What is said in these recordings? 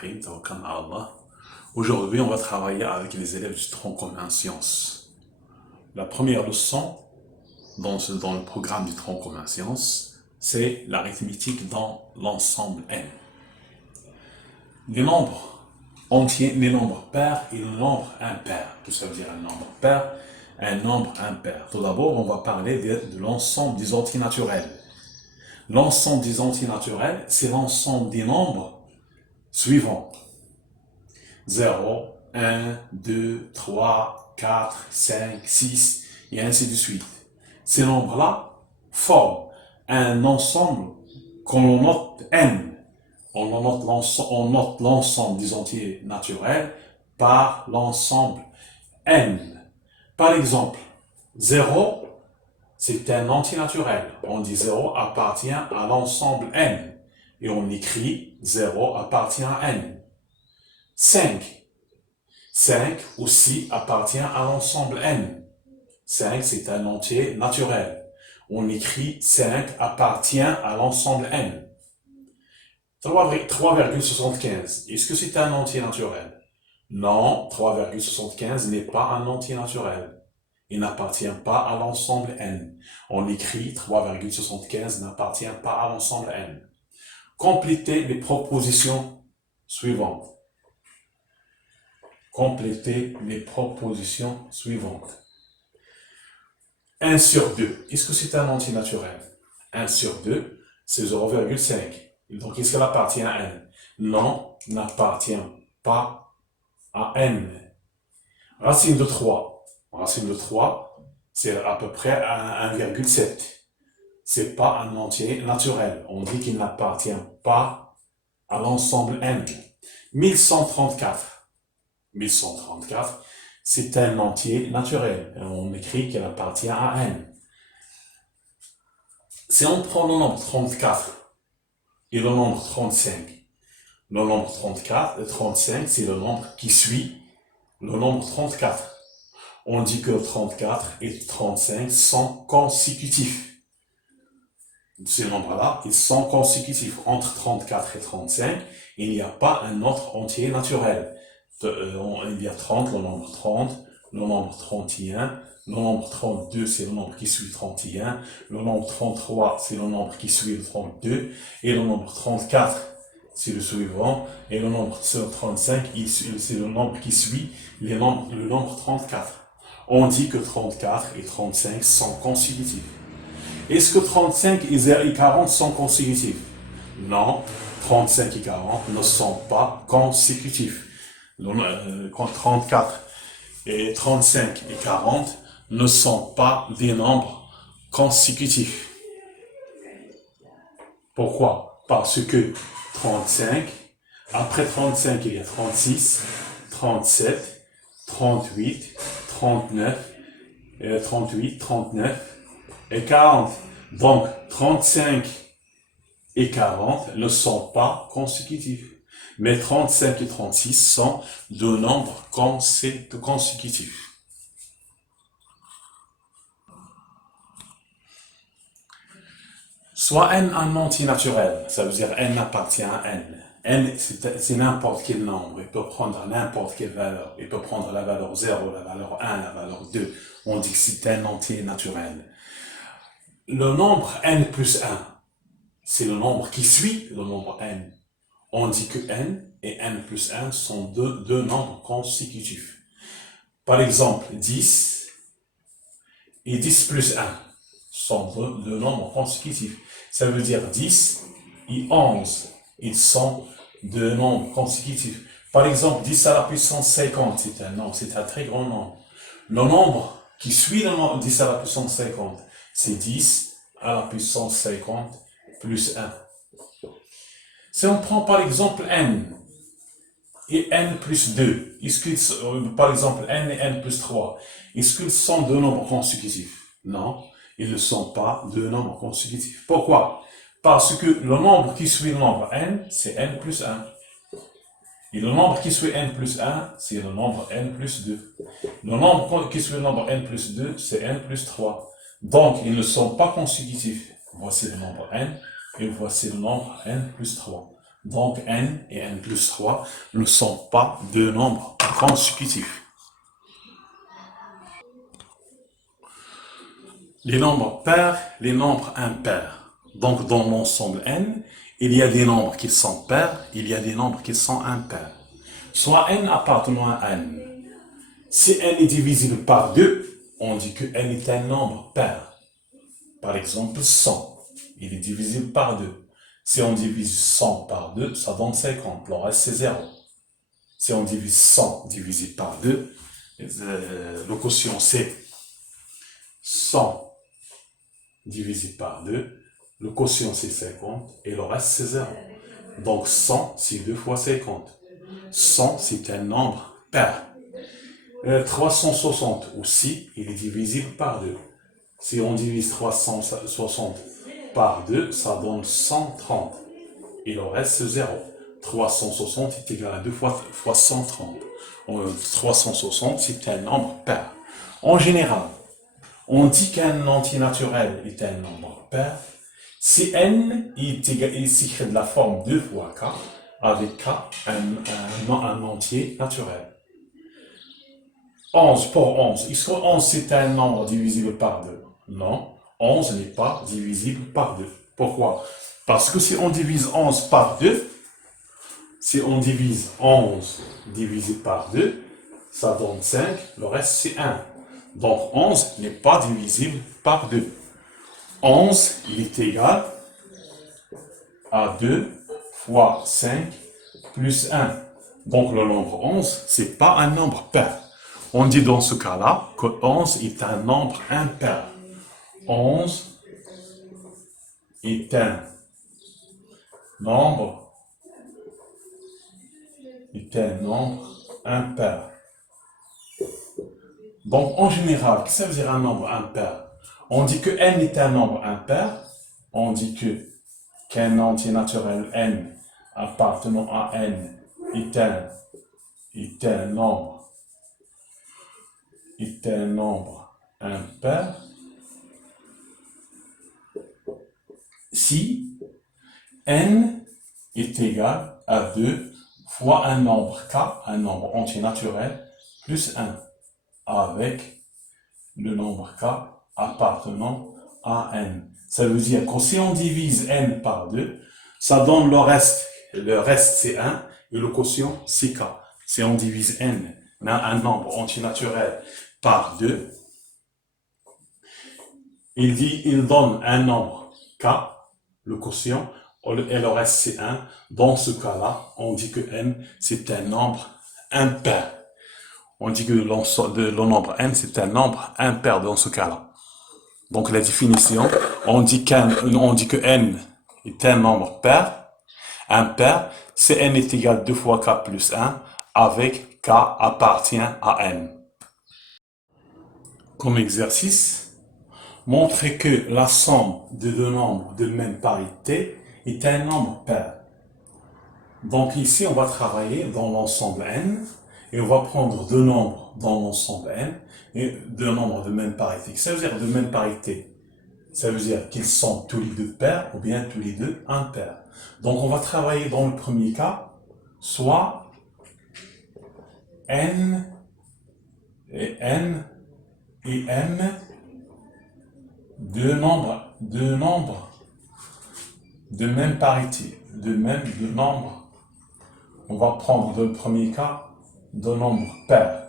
Rahim, Tawakkal ala Allah. Aujourd'hui, on va travailler avec les élèves du tronc commun sciences. La première leçon dans le programme du tronc commun sciences, c'est l'arithmétique dans l'ensemble N. Les nombres entiers, les nombres pairs et le nombre impair. Tout ça veut dire un nombre pair, un nombre impair. Tout d'abord, on va parler de l'ensemble des entiers naturels. L'ensemble des entiers naturels, c'est l'ensemble des nombres suivants. 0, 1, 2, 3, 4, 5, 6, et ainsi de suite. Ces nombres-là forment un ensemble qu'on note N. On note l'ensemble des entiers naturels par l'ensemble N. Par exemple, 0, c'est un entier naturel. On dit 0 appartient à l'ensemble N. Et on écrit 0 appartient à N. 5 aussi appartient à l'ensemble N. 5, c'est un entier naturel. On écrit 5 appartient à l'ensemble N. 3,75. Est-ce que c'est un entier naturel? Non, 3,75 n'est pas un entier naturel. Il n'appartient pas à l'ensemble N. On écrit 3,75 n'appartient pas à l'ensemble N. Complétez les propositions suivantes. Complétez les propositions suivantes. 1 sur 2. Est-ce que c'est un entier naturel? 1 sur 2, c'est 0,5. Donc, est-ce qu'elle appartient à N? Non, n'appartient pas à N. Racine de 3. Racine de 3, c'est à peu près à 1,7. C'est pas un entier naturel. On dit qu'il n'appartient pas à l'ensemble N. 1134. 1134, c'est un entier naturel. On écrit qu'il appartient à N. Si on prend le nombre 34 et le nombre 35, le nombre 34 et 35, c'est le nombre qui suit le nombre 34. On dit que 34 et 35 sont consécutifs. Ces nombres-là, ils sont consécutifs. Entre 34 et 35, il n'y a pas un autre entier naturel. Il y a 30, le nombre 30, le nombre 31, le nombre 32, c'est le nombre qui suit 31, le nombre 33, c'est le nombre qui suit le 32, et le nombre 34, c'est le suivant, et le nombre 35, c'est le nombre qui suit le nombre 34. On dit que 34 et 35 sont consécutifs. Est-ce que 35 et 40 sont consécutifs? Non, 35 et 40 ne sont pas consécutifs. 34 et 35 et 40 ne sont pas des nombres consécutifs. Pourquoi? Parce que 35, après 35, il y a 36, 37, 38, 39, 39 et 40. Donc, 35 et 40 ne sont pas consécutifs. Mais 35 et 36 sont deux nombres consécutifs. Soit N un entier naturel, ça veut dire N appartient à N. N, c'est n'importe quel nombre, il peut prendre n'importe quelle valeur. Il peut prendre la valeur 0, la valeur 1, la valeur 2. On dit que c'est un entier naturel. Le nombre N plus 1, c'est le nombre qui suit le nombre N. On dit que N et N plus 1 sont deux nombres consécutifs. Par exemple, 10 et 10 plus 1 sont deux nombres consécutifs. Ça veut dire 10 et 11, ils sont deux nombres consécutifs. Par exemple, 10 à la puissance 50, c'est un très grand nombre. Le nombre qui suit le nombre 10 à la puissance 50, c'est 10 à la puissance 50 plus 1. Si on prend par exemple N et N plus 2, par exemple N et N plus 3, est-ce qu'ils sont deux nombres consécutifs? Non, ils ne sont pas deux nombres consécutifs. Pourquoi? Parce que le nombre qui suit le nombre N, c'est N plus 1. Et le nombre qui suit N plus 1, c'est le nombre N plus 2. Le nombre qui suit le nombre N plus 2, c'est N plus 3. Donc, ils ne sont pas consécutifs. Voici le nombre N. Et voici le nombre N plus 3. Donc n et n plus 3 ne sont pas deux nombres consécutifs. Les nombres pairs, les nombres impairs. Donc dans l'ensemble n, il y a des nombres qui sont pairs, il y a des nombres qui sont impairs. Soit n appartenant à n. Si n est divisible par 2, on dit que n est un nombre pair. Par exemple, 100, il est divisible par 2. Si on divise 100 par 2, ça donne 50, le reste c'est 0. Si on divise 100 divisé par 2, le quotient c'est 100 divisé par 2, le quotient c'est 50 et le reste c'est 0. Donc 100 c'est 2 fois 50. 100 c'est un nombre pair. 360 aussi, il est divisible par 2. Si on divise 360 par 2, ça donne 130. Et le reste, c'est 0. 360 est égal à 2 fois 130. 360, c'est un nombre pair. En général, on dit qu'un entier naturel est un nombre pair si n est s'écrit de la forme 2 fois k, avec k, un entier naturel. 11 pour 11. Est-ce que 11 c'est un nombre divisible par 2? Non, 11 n'est pas divisible par 2. Pourquoi? Parce que si on divise 11 par 2, si on divise 11 divisé par 2, ça donne 5, le reste c'est 1. Donc 11 n'est pas divisible par 2. 11, il est égal à 2 fois 5 plus 1. Donc le nombre 11, c'est pas un nombre pair. On dit dans ce cas-là que 11 est un nombre impair. 11 est un nombre impair. Donc en général, qu'est-ce que ça veut dire un nombre impair? On dit que n est un nombre impair. On dit qu'un entier naturel n appartenant à n est un nombre impair si n est égal à 2 fois un nombre k, un nombre entier naturel, plus 1, avec le nombre k appartenant à n. Ça veut dire que si on divise n par 2, ça donne le reste. Le reste c'est 1 et le quotient c'est k. Si on divise n, un nombre entier naturel, par 2, il donne un nombre k, le quotient, et le reste c'est 1. Dans ce cas-là, on dit que n c'est un nombre impair. On dit que le nombre n c'est un nombre impair dans ce cas-là. Donc la définition, on dit que n est un nombre pair, impair, si n est égal à 2 fois k plus 1, avec k appartient à n. Comme exercice, montrer que la somme de deux nombres de même parité est un nombre pair. Donc ici, on va travailler dans l'ensemble n, et on va prendre deux nombres dans l'ensemble n, et deux nombres de même parité. Ça veut dire de même parité. Ça veut dire qu'ils sont tous les deux pairs, ou bien tous les deux impairs. Donc on va travailler dans le premier cas, soit n et m, deux nombres de même parité, deux nombres. On va prendre dans le premier cas deux nombres pairs.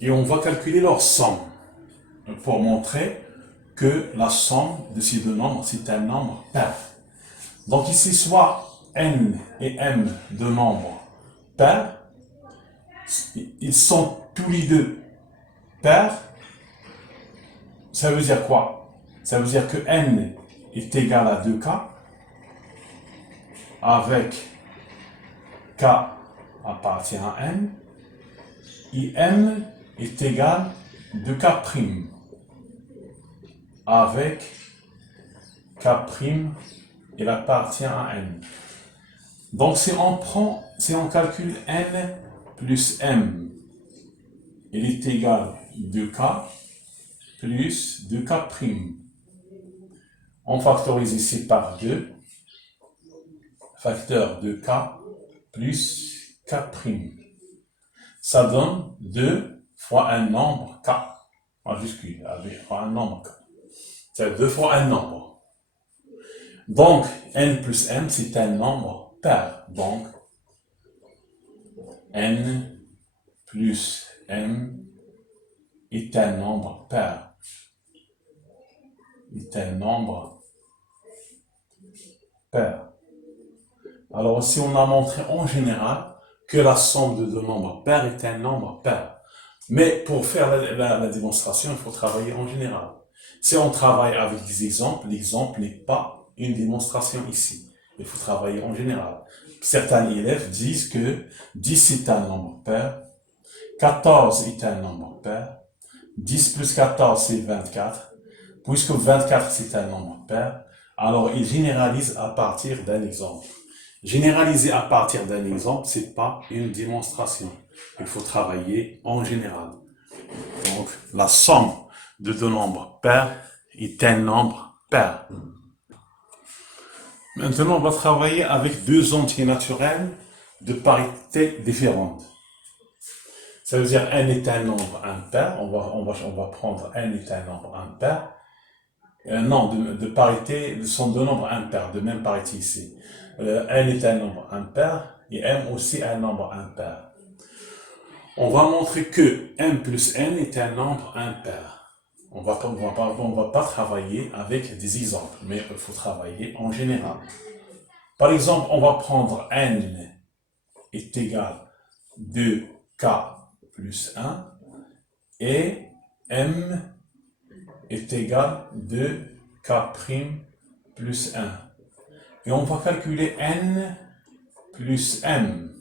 Et on va calculer leur somme pour montrer que la somme de ces deux nombres, c'est un nombre pair. Donc ici, soit n et m deux nombres pairs, ils sont tous les deux pairs. Ça veut dire quoi? Ça veut dire que n est égal à 2k, avec k appartient à n, et m est égal à 2k', avec k', il appartient à n. Donc si on calcule n plus m, il est égal à 2k plus 2k'. On factorise ici par 2. facteur de k plus k'. Ça donne 2 fois un nombre k, majuscule, fois un nombre k. C'est 2 fois un nombre. Donc, n plus m, c'est un nombre pair. Donc, n plus m est un nombre pair. Est un nombre pair. Alors, ici, on a montré en général que la somme de deux nombres pairs est un nombre pair. Mais pour faire la démonstration, il faut travailler en général. Si on travaille avec des exemples, l'exemple n'est pas une démonstration ici. Il faut travailler en général. Certains élèves disent que 10 est un nombre pair, 14 est un nombre pair, 10 plus 14 c'est 24, puisque 24 c'est un nombre pair, alors ils généralisent à partir d'un exemple. Généraliser à partir d'un exemple, c'est pas une démonstration. Il faut travailler en général. Donc, la somme de deux nombres pairs est un nombre pair. Maintenant, on va travailler avec deux entiers naturels de parité différente. Ça veut dire n est un nombre impair. On va prendre n est un nombre impair. Non, de parité, ce sont deux nombres impairs, de même parité ici. N est un nombre impair et m aussi un nombre impair. On va montrer que m plus n est un nombre impair. On va pas travailler avec des exemples, mais il faut travailler en général. Par exemple, on va prendre n est égal à 2k plus 1 et m est égal à 2k' plus 1. Et on va calculer n plus m.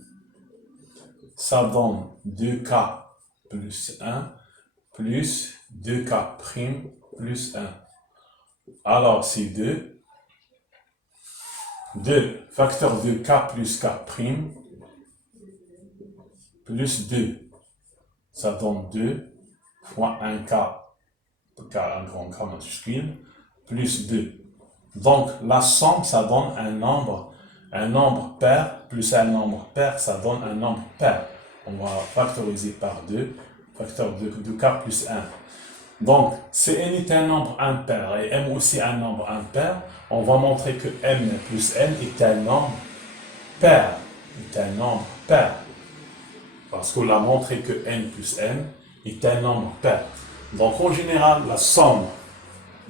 Ça donne 2k plus 1 plus 2k' plus 1. Alors, c'est 2 facteur de k plus k' plus 2. Ça donne 2 fois 1k, un grand K majuscule, plus 2. Donc, la somme, ça donne un nombre pair, plus un nombre pair, ça donne un nombre pair. On va factoriser par 2, facteur de k plus 1. Donc, si n est un nombre impair et m aussi un nombre impair, on va montrer que m plus n est un nombre pair. Est un nombre pair. Parce qu'on a montré que n plus m est un nombre pair. Donc, en général, la somme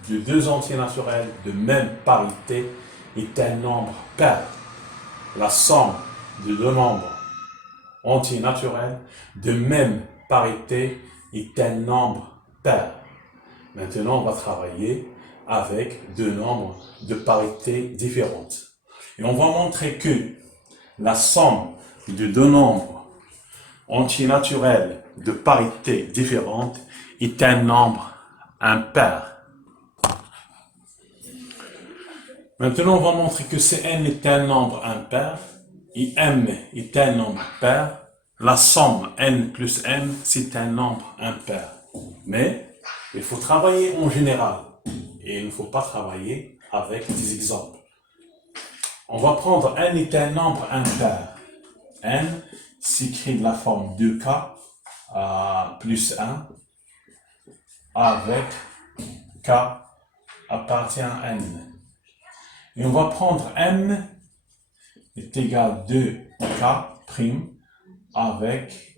de deux entiers naturels de même parité est un nombre pair. La somme de deux nombres entiers naturels de même parité est un nombre pair. Maintenant, on va travailler avec deux nombres de parité différentes. Et on va montrer que la somme de deux nombres entiers naturels de parité différente est un nombre impair. Maintenant, on va montrer que si n est un nombre impair et m est un nombre pair, la somme n plus m, c'est un nombre impair. Mais il faut travailler en général et il ne faut pas travailler avec des exemples. On va prendre n est un nombre impair. N s'écrit de la forme 2k plus 1 avec k appartient à n. Et on va prendre m est égal à 2k' avec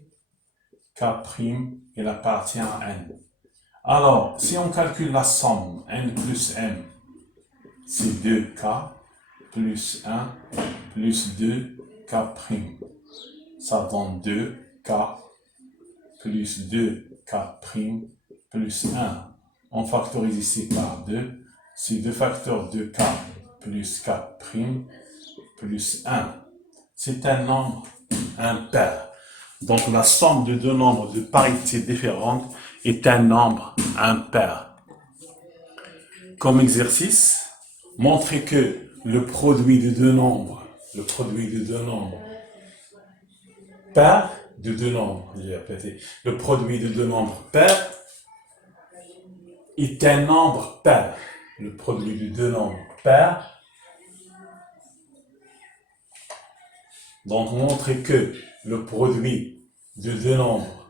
k' il appartient à n. Alors, si on calcule la somme n plus m, c'est 2k plus 1 plus 2k'. Ça donne 2k plus 2k' plus 1. On factorise ici par 2. C'est 2 facteurs de k plus k' plus 1. C'est un nombre impair. Donc la somme de deux nombres de parité différente est un nombre impair. Comme exercice, montrez que le produit de deux nombres pairs, le produit de deux nombres pairs est un nombre pair. Le produit de deux nombres pairs Donc, montrer que le produit de deux nombres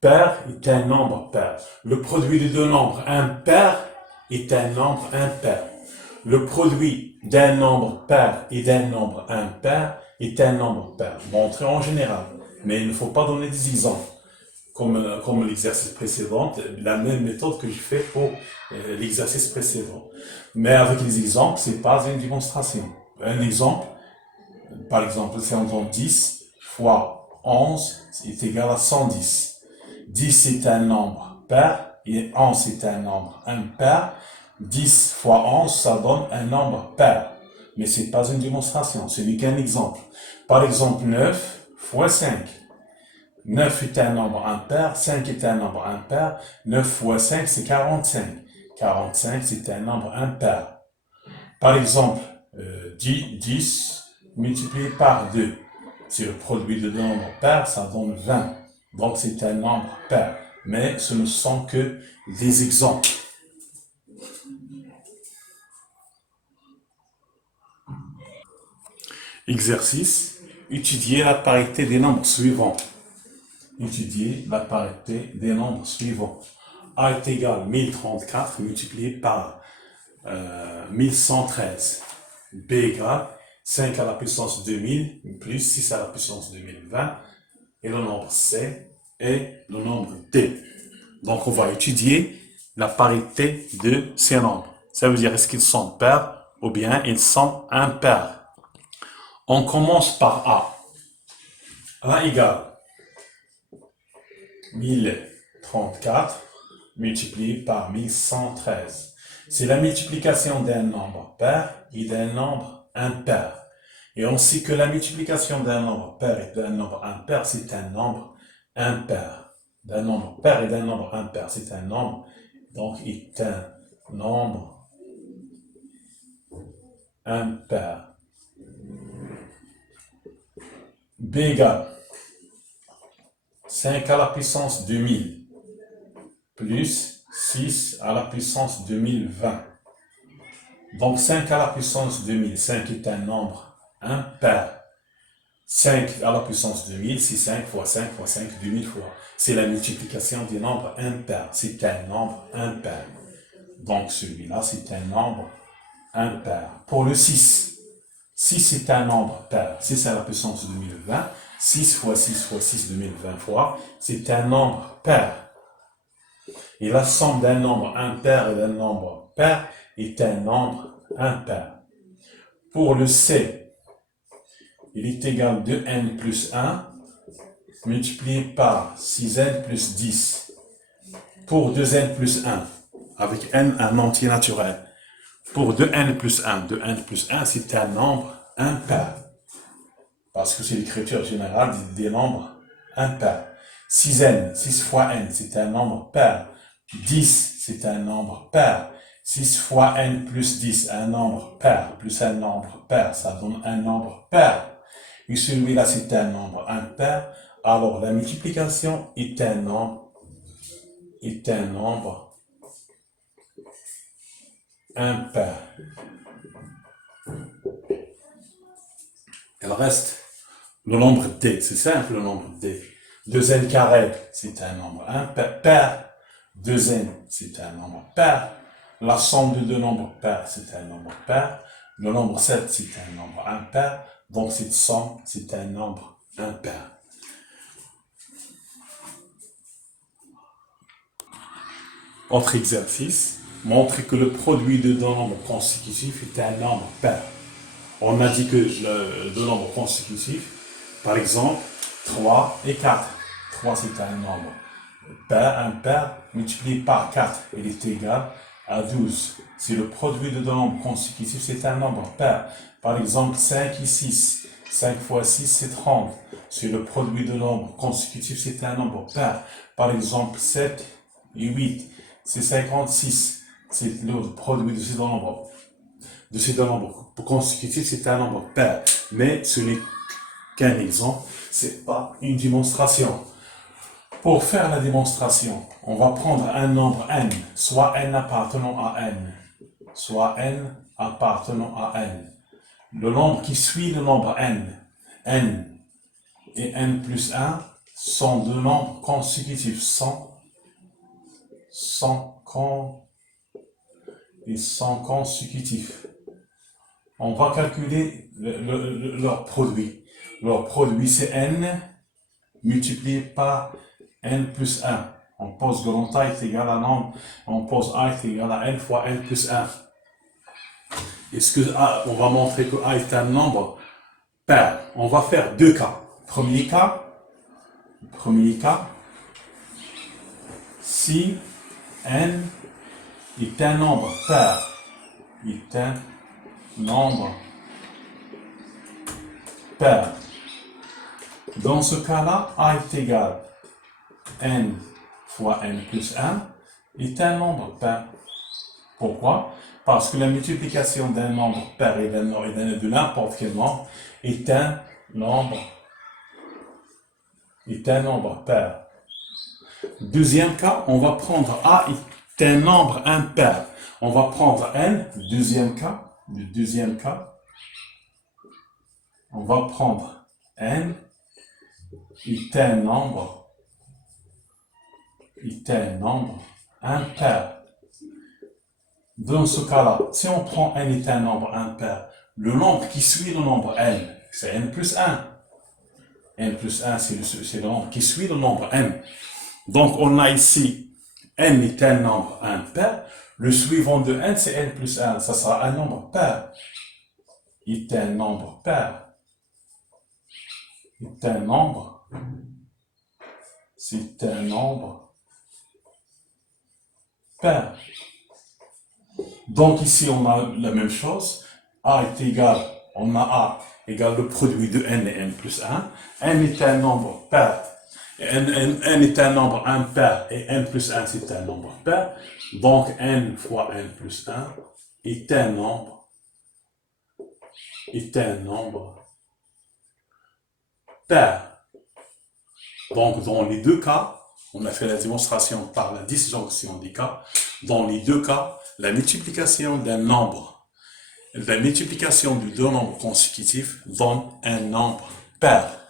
pairs est un nombre pair. Le produit de deux nombres impair est un nombre impair. Le produit d'un nombre pair et d'un nombre impair est un nombre pair. Montré en général. Mais il ne faut pas donner des exemples. Comme l'exercice précédent, la même méthode que je fais pour l'exercice précédent. Mais avec les exemples, c'est pas une démonstration. Un exemple, par exemple, si on donne 10 fois 11 est égal à 110. 10 est un nombre pair et 11 est un nombre impair. 10 fois 11, ça donne un nombre pair. Mais c'est pas une démonstration, ce n'est qu'un exemple. Par exemple, 9 fois 5. 9 est un nombre impair, 5 est un nombre impair, 9 fois 5 c'est 45. 45 c'est un nombre impair. Par exemple, 10 multiplié par 2, c'est le produit de deux nombres pairs, ça donne 20. Donc c'est un nombre pair. Mais ce ne sont que des exemples. Exercice, étudier la parité des nombres suivants. Étudier la parité des nombres suivants. A est égal à 1034 multiplié par 1113. B égale 5 à la puissance 2000 plus 6 à la puissance 2020. Et le nombre C est le nombre D. Donc on va étudier la parité de ces nombres. Ça veut dire est-ce qu'ils sont pairs ou bien ils sont impairs. On commence par A. A égale 1034 multiplié par 1113. C'est la multiplication d'un nombre pair et d'un nombre impair. Et on sait que la multiplication d'un nombre pair et d'un nombre impair, c'est un nombre impair. D'un nombre pair et d'un nombre impair, c'est un nombre, donc est un nombre impair. B égale 5 à la puissance 2000 plus 6 à la puissance 2020. Donc 5 à la puissance 2000, 5 est un nombre impair. 5 à la puissance 2000, c'est 5 fois 5 fois 5, 2000 fois. C'est la multiplication des nombres impairs. C'est un nombre impair. Donc celui-là, c'est un nombre impair. Pour le 6, 6 est un nombre pair. 6 à la puissance 2020, 6 fois 6 fois 6, 2020 fois, c'est un nombre pair. Et la somme d'un nombre impair et d'un nombre pair est un nombre impair. Pour le C, il est égal à 2n plus 1 multiplié par 6n plus 10. Pour 2n plus 1, avec n un entier naturel. Pour 2n plus 1, 2n plus 1, c'est un nombre impair. Parce que c'est l'écriture générale des nombres impairs. 6n, 6 fois n, c'est un nombre pair. 10, c'est un nombre pair. 6 fois n plus 10, un nombre pair, plus un nombre pair, ça donne un nombre pair. Et celui-là, c'est un nombre impair. Alors, la multiplication est un nombre impair. Il reste le nombre D. C'est simple, le nombre D. 2n carré, c'est un nombre impair. 2n, c'est un nombre pair. La somme de deux nombres pairs, c'est un nombre pair. Le nombre 7, c'est un nombre impair. Donc, cette somme, c'est un nombre impair. Autre exercice, montrer que le produit de deux nombres consécutifs est un nombre pair. On a dit que le deux nombres consécutifs, par exemple, 3 et 4. 3, c'est un nombre pair, impair, multiplié par 4, il est égal à 12. Si le produit de deux nombres consécutifs, c'est un nombre pair. Par exemple, 5 et 6. 5 fois 6, c'est 30. Si le produit de nombres consécutifs, c'est un nombre pair. Par exemple, 7 et 8, c'est 56. C'est le produit de ces deux nombres consécutifs, c'est un nombre pair. Mais ce n'est qu'un exemple, c'est pas une démonstration. Pour faire la démonstration, on va prendre un nombre n, soit n appartenant à n, soit n appartenant à n. Le nombre qui suit le nombre n, n et n plus 1 sont deux nombres consécutifs, sont consécutifs. On va calculer leur produit. Leur produit, c'est n multiplié par n plus 1. On pose grand A est égal à nombre, on pose A est égal à n fois n plus 1. Est-ce que A, on va montrer que A est un nombre pair. On va faire deux cas. Premier cas, si n est un nombre pair, est un nombre pair. Dans ce cas-là, A est égal à n fois n plus 1 est un nombre pair. Pourquoi? Parce que la multiplication d'un nombre pair et de n'importe quel nombre est un nombre pair. Deuxième cas, on va prendre A est un nombre impair. On va prendre n, deuxième cas, on va prendre n est un nombre impair. Dans ce cas-là, si on prend n est un nombre impair, le nombre qui suit le nombre n, c'est n plus 1. n plus 1, c'est le nombre qui suit le nombre n. Donc, on a ici n est un nombre impair. Le suivant de n, c'est n plus 1. Ça sera un nombre pair. Est un nombre pair. C'est un nombre pair. Donc ici, on a la même chose. A est égal, on a A égale le produit de n et n plus 1. n est un nombre pair. N est un nombre impair et n plus 1 c'est un nombre pair. Donc n fois n plus 1 est un nombre pair. Donc dans les deux cas, on a fait la démonstration par la disjonction des cas. Dans les deux cas, la multiplication de deux nombres consécutifs donne un nombre pair.